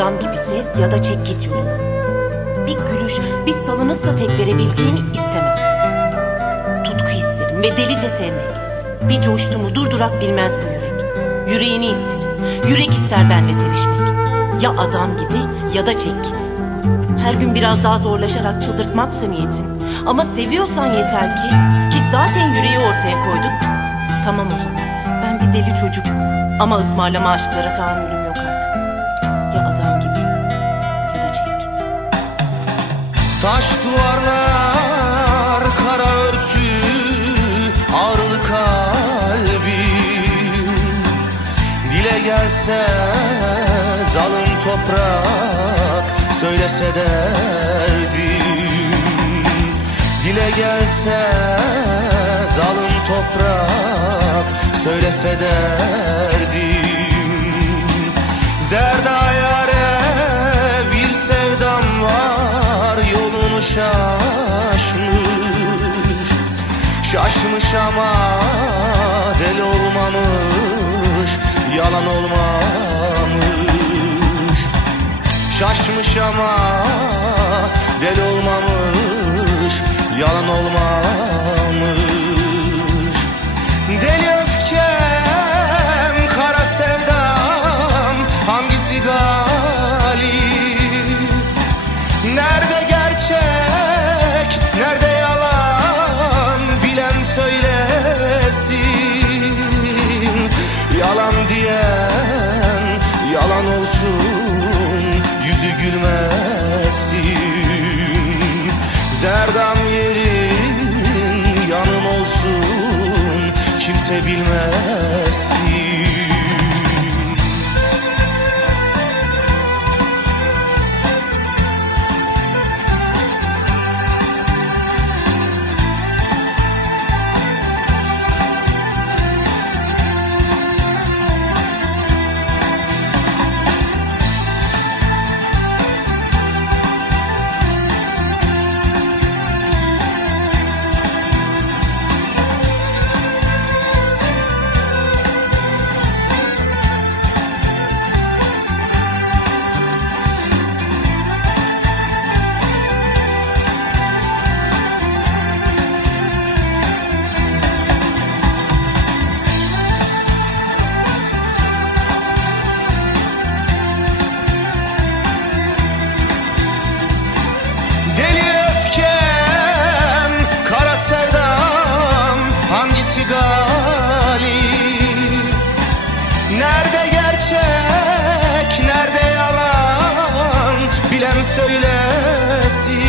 adam gibi sev ya da çek git yoluna. Bir gülüş, bir salınırsa tek verebildiğini istemez. Tutku isterim ve delice sevmek. Bir coştu mu durdurak bilmez bu yürek. Yüreğini isterim, yürek ister benle sevişmek. Ya adam gibi ya da çek git. Her gün biraz daha zorlaşarak çıldırtmaksa niyetin. Ama seviyorsan yeter ki zaten yüreği ortaya koyduk. Tamam o zaman, ben bir deli çocuk. Ama ısmarlama aşklara tahammülüm yok artık. Ya adam gibi ya da çek git. Taş duvarlar, kara örtü, ağrılı kalbim. Dile gelse zalim toprak, söylese derdim. Dile gelse zalim toprak, söylese derdim. Zerda yâre bir sevdam var, yolunu şaşmış. Şaşmış ama deli olmamış, yalan olmamış. Şaşmış ama deli olmamış, yalan olmamış. Deli öfkem, kara sevdam, hangisi galip? Nerede gerçek, nerede yalan, bilen söylesin. Yalan diyen yalan olsun, yüzü gülmesin. Zerdam yerin yanım olsun, kimse bilmesin. Nerede gerçek, nerede yalan, bilen söylesin.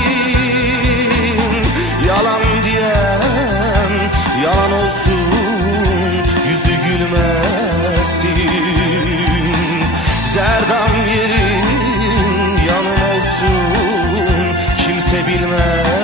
Yalan diyen yalan olsun, yüzü gülmesin. Zerdam yerin yanım olsun, kimse bilmez.